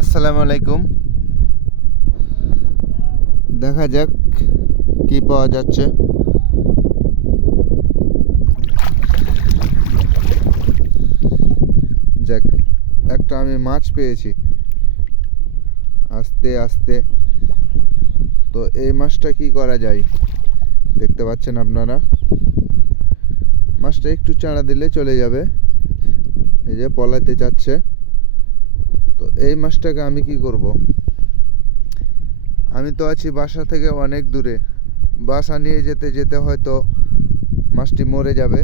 আসসালামু আলাইকুম। দেখা যাক কি পাওয়া যাচ্ছে। যাক, একটা আমি মাছ পেয়েছি আস্তে আস্তে। তো এই মাছটা কি করা যায় দেখতে পাচ্ছেন আপনারা। মাছটা একটু চাড়া দিলে চলে যাবে, এই যে পলাতে চাচ্ছে। তো এই মাছটাকে আমি কি করব? আমি তো আছি বাসা থেকে অনেক দূরে, বাসা নিয়ে যেতে যেতে হয়তো মাছটি মরে যাবে।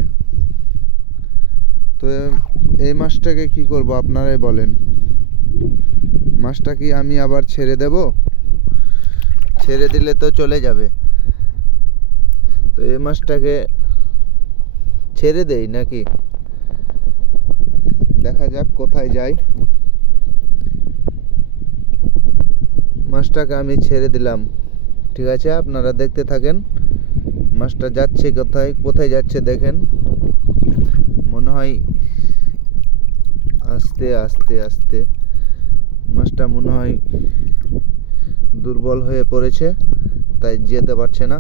তো এই মাছটাকে কি করব আপনারাই বলেন। মাছটা কি আমি আবার ছেড়ে দেব? ছেড়ে দিলে তো চলে যাবে। তো এই মাছটাকে ছেড়ে দেই নাকি? দেখা যাক কোথায় যাই। মাছটাকে আমি ছেড়ে দিলাম, ঠিক আছে, আপনারা দেখতে থাকেন। মাছটা যাচ্ছে কোথায়, কোথায় যাচ্ছে দেখেন। মনে হয় আস্তে আস্তে আস্তে মাছটা মনে হয় দুর্বল হয়ে পড়েছে, তাই যেতে পারছে না।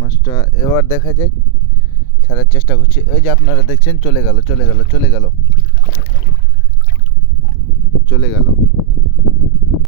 মাছটা এবার দেখা যাক, ছাড়ার চেষ্টা করছি। এই যে আপনারা দেখছেন, চলে গেল চলে গেল চলে গেল চলে গেল।